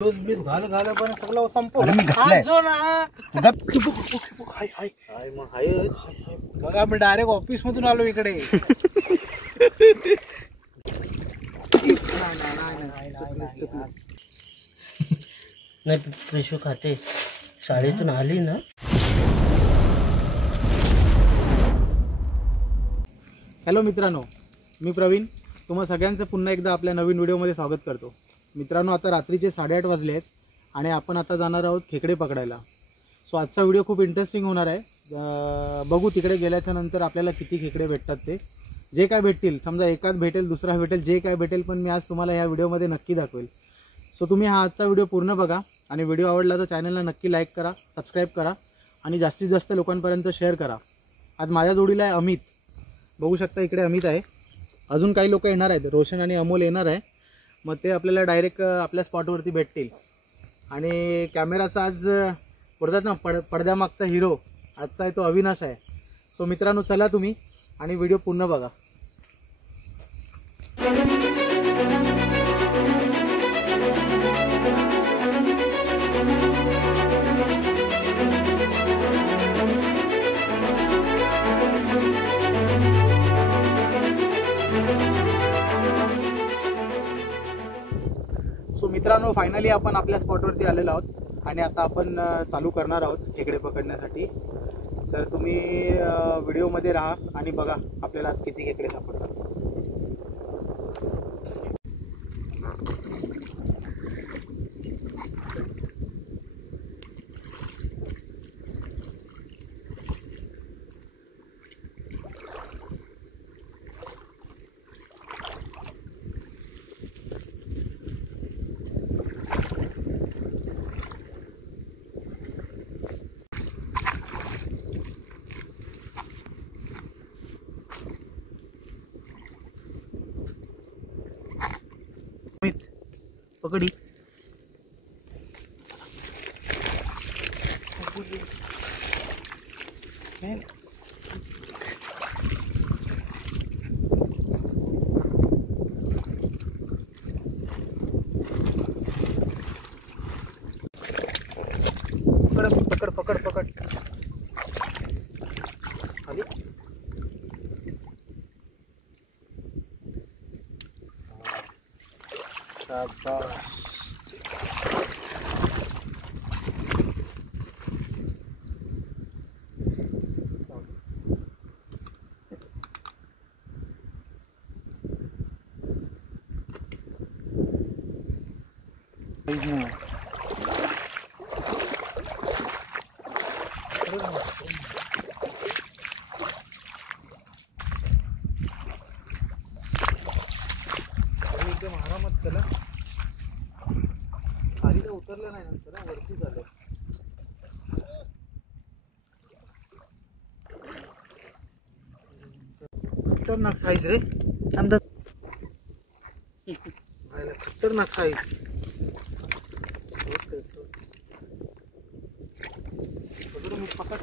घाल घाल पण सगळं अरे मी घातलंय. जो ना बघा मी डायरेक्ट ऑफिस मधून आलो इकडे. नाही प्रिशू खाते शाळेतून आली ना. हॅलो मित्रांनो, मी प्रवीण तुम्हा सगळ्यांचं पुन्हा एकदा आपल्या नवीन व्हिडिओमध्ये स्वागत करतो. मित्रांनो, आता रात्रीचे 8:30 वाजले आहेत आणि आपण आता जाणार आहोत खेकडे पकडायला. सो आजचा व्हिडिओ खूप इंटरेस्टिंग होणार आहे. बघू तिकडे गेल्याच्या नंतर आपल्याला किती खेकडे भेटतात ते. जे काय भेटतील, समजा एकाच भेटेल दुसरा भेटेल, जे काय भेटेल पण मी आज तुम्हाला ह्या व्हिडिओमध्ये नक्की दाखवेल. सो तुम्ही हा आजचा व्हिडिओ पूर्ण बघा आणि व्हिडिओ आवडला तर चॅनलला नक्की लाईक करा, सबस्क्राईब करा आणि जास्तीत जास्त लोकांपर्यंत शेअर करा. आज माझ्या जोडीला आहे अमित. बघू शकता इकडे अमित आहे. अजून काही लोक येणार आहेत, रोशन आणि अमोल येणार आहे. मग ते आपल्याला डायरेक्ट आपल्या स्पॉटवरती भेटतील. आणि कॅमेराचा आज बोलतात ना पडद्यामागचा हिरो आजचा आहे तो अविनाश आहे. सो मित्रांनो, चला तुम्ही आणि व्हिडिओ पूर्ण बघा. सो मित्रांनो, फायनली आपण आपल्या स्पॉटवरती आलेलो आहोत आणि आता आपण चालू करणार आहोत खेकडे पकडण्यासाठी. तर तुम्ही व्हिडिओमध्ये राहा आणि बघा आपल्याला आज किती खेकडे सापडतात. पकडी पकड पकड पकड खाली. शाबाश. एकदम आरामात चला. खाली तर उतरलं नाही, नंतर वरती झालं. खतरनाक साईज रे. खतरनाक साईज. पकड.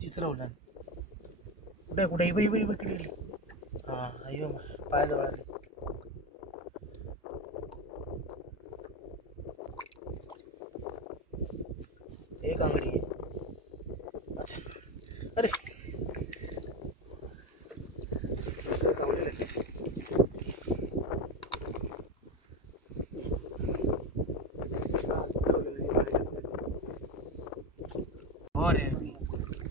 चिचरवला कुठे कुठे इकडे. हा अयो पायाजवळ आले. एक आंगडी आहे. अच्छा, अरे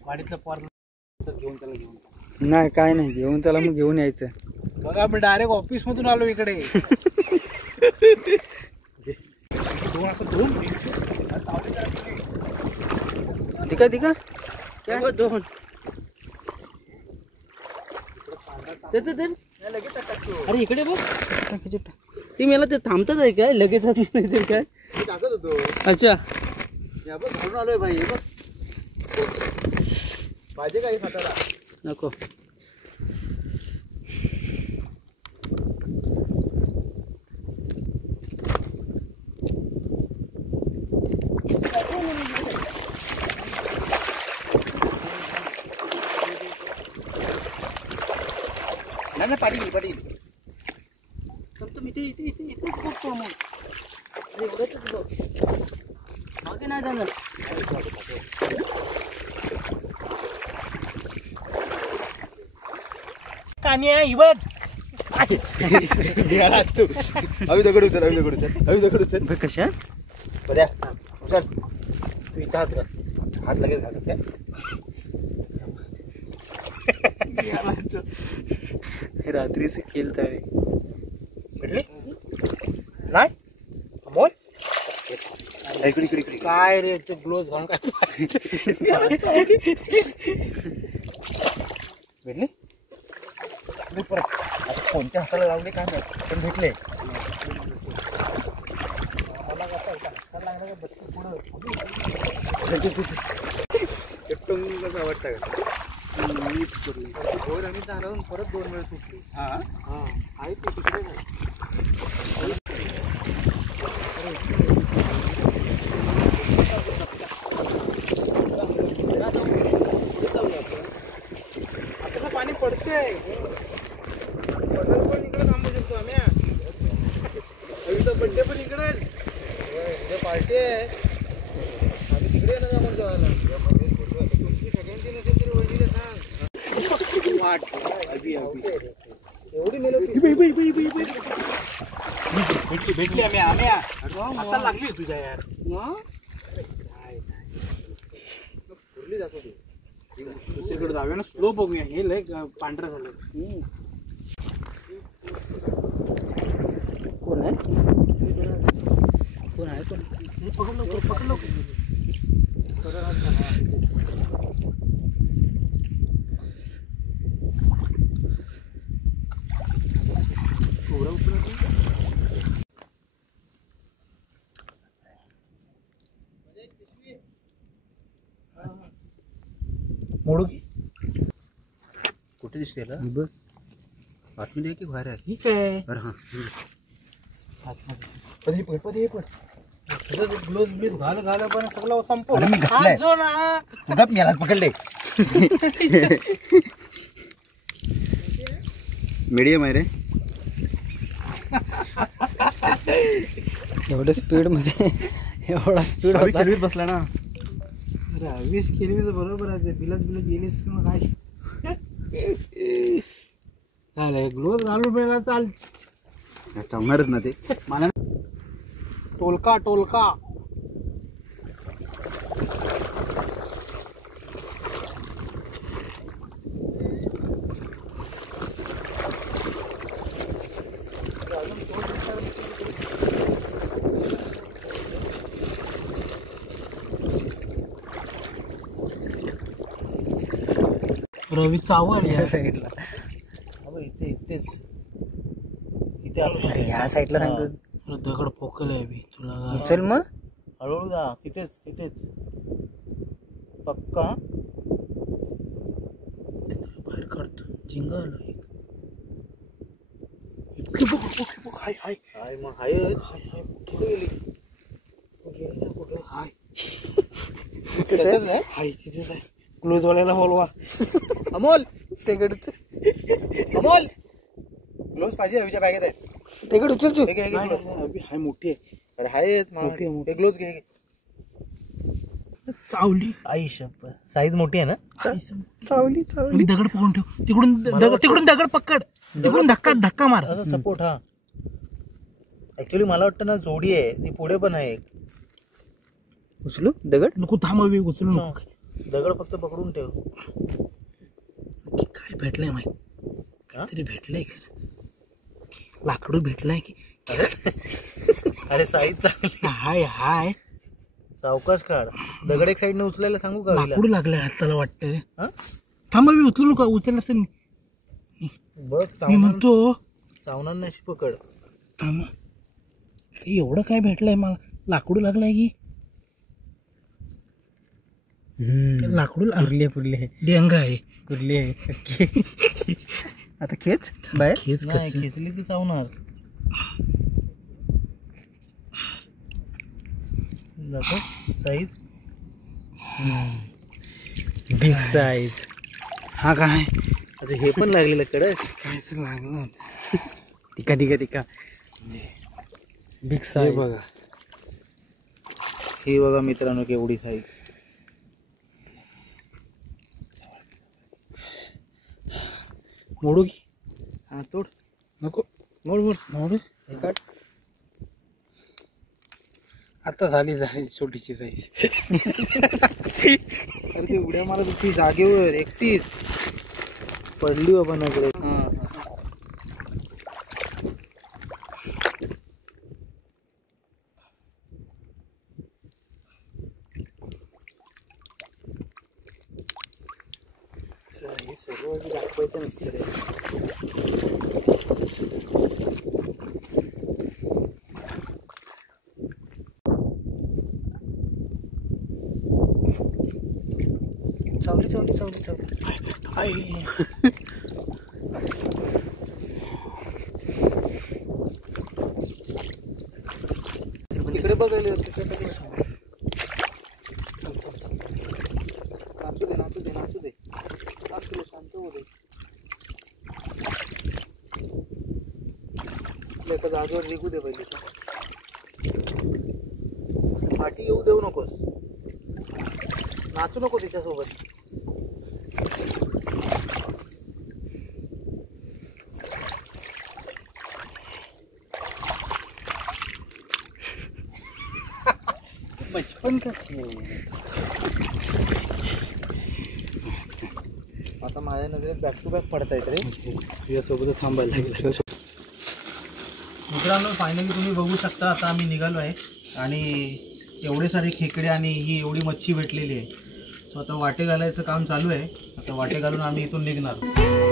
वाडीतलं पोर घेऊन त्याला घेऊन. नाही काय नाही, घेऊन चला मग घेऊन यायचं. बघा मी डायरेक्ट ऑफिस मधून आलो इकडे. दिका दिका काय दोन अरे इकडे बघ, ती मला ते थांबतच आहे काय लगेच नाही तर काय टाकत होतो. अच्छा घरून आलोय भाई. पाहिजे काही खाताला नको. नाही पाटील पाटील फक्त इथे इथे इथे इथेच बघतो मग. अरे एवढंच बघ, मागे नाही जाणार. कान्या ही बघ. अवी दगड उचल अवी दगड उचल अवी दगड उचल. कशा बऱ्या उचल. तू इथं हात घाल. हात लगेच घालत काय रात्रीचे खेळ चाळे भेटली नाही अमोल. इकडे इकडे इकडे काय रे ते ग्लोव्ह घालून काय भेटली. परत आता कोणत्या हाताला लावले काय नाही पण भेटले. कसा वाटतं का वर आम्ही जाणार परत 2 वेळ सुटली. हा आहे ते तिकडे नाही. आता पाणी पडतंय. पडलं पण इकडे थांबू शकतो आम्ही. बड्डे पण इकडे पार्टी आहे. आम्ही तिकडे येणार आपण जेवायला. तुमची सगळ्यांची नसेल तरी वहिनीला सांग. वाट एवढी भेटली आम्ही आता लागली तुझ्या यार. फुरली जातो ती. दुसरीकडे जाऊया ना, स्लो बघूया. हे लय पांढरं झालं. कोण आहे कोण आहे कोण पकडलो मोडू की कुठे दिसते बघ. आतमध्ये आहे की बाहेर आहे. ठीक आहे. अरे हां पण हे पड हे पड ग्लोव्ह मी घाल पण सगळं संपव. अरे मी घातलंय. जो ना तू गप मेलाच पकडले. मीडियम आहे रे. एवढं स्पीड मध्ये एवढा स्पीड अभी खेळवीत बसला ना. अरे 20 केली तर बरोबर आहे. बिलत गेलीस मग काय चालेल. ग्लोव्ह घालून वेळेला चाल. चावणारच ना ते. मला टोलका रवी चावल या साईडला. इथेच अरे ह्या साईडला सांगतो. दगड पोकल आहे तुला. उचल मग. हळूहळू जा. तिथेच पक्का बाहेर काढतो. झिंगा आलो एक. हाय हाय हाय मग हायच. हाय हाय कुठे गेली कुठे. हाय हाय तिथेच आहे. क्लोज वाल्याला बोलवा. अमोल तेगड अमोल ग्लोव्स पाहिजे अभिच्या बॅगेत आहे. तिकडे उचल तू. हाय मोठी आहे. अरे हायच मोठी आहे, मोठी. एक ग्लोव्स घे. चावली. आई शप्पथ. साईज मोठी आहे ना. चावली मी दगड पकडून ठेव. तिकडून दगड पकड. तिकडून धक्का मार. असं सपोर्ट. हा ऍक्च्युली मला वाटतं ना जोडी आहे ती पुढे पण आहे. उचलू दगड. नको थांबावी. उचलू नको. दगड फक्त पकडून ठेव. काय भेटलंय माहित. काहीतरी भेटलंय खरं. लाकडू भेटलंय की. अरे साईज चांगली. हाय हाय सावकाश काढ. दगड एक साईडने उचलायला सांगू का. लाकडू लागलंय हाताला वाटतंय रे. हा? थांबा मी उचलू नका. उचललं असेल मी. बघ मी म्हणतो चावणार नाही अशी पकड. थांबा. एवढं काय भेटलंय मला. लाकडू लागलाय की. लाकडू पुरले डेंगा आहे. कुर्ली आहे. आता खेच बाहेर. खेच नाही, कसं. खेचली ती चावणार. दाखव साईज. Big size. हा काय आता हे पण लागलेलं कडक. काय तर लागलं. टिका टिका टिका बिग हे साईज. बघा, हे बघा मित्रांनो केवढी साईज. मोडू की? हा तोड. नको मोड मोड. मोडू हे काढ. आता झाली छोटीशी साईज. अरे ते उड्या मारत होती जागेवर एकटीच पडली बाबा नजरे. हा हे सर्व दाखवायचं नसतं रे. चावली चावली चावली चावली. तिकडे बघायला तिकडे नाचू दे नाचू दे नाचू दे नाचू दे, शांत होऊ दे. तुला एका जागेवर निघू दे पहिले. पाठी येऊ देऊ नकोस, नाचू नको तिच्यासोबत. बचपन का आता माझ्या नजरेत बॅक टू बॅक पडतायत रे. तुझ्यासोबतच थांबायला लागलं. मित्रांनो फायनली तुम्ही बघू शकता आता आम्ही निघालो आहे आणि एवढे सारे खेकडे आणि ही एवढी मच्छी भेटलेली आहे. सो आता वाटे घालायचं काम चालू आहे. आता वाटे घालून आम्ही इथून निघणार.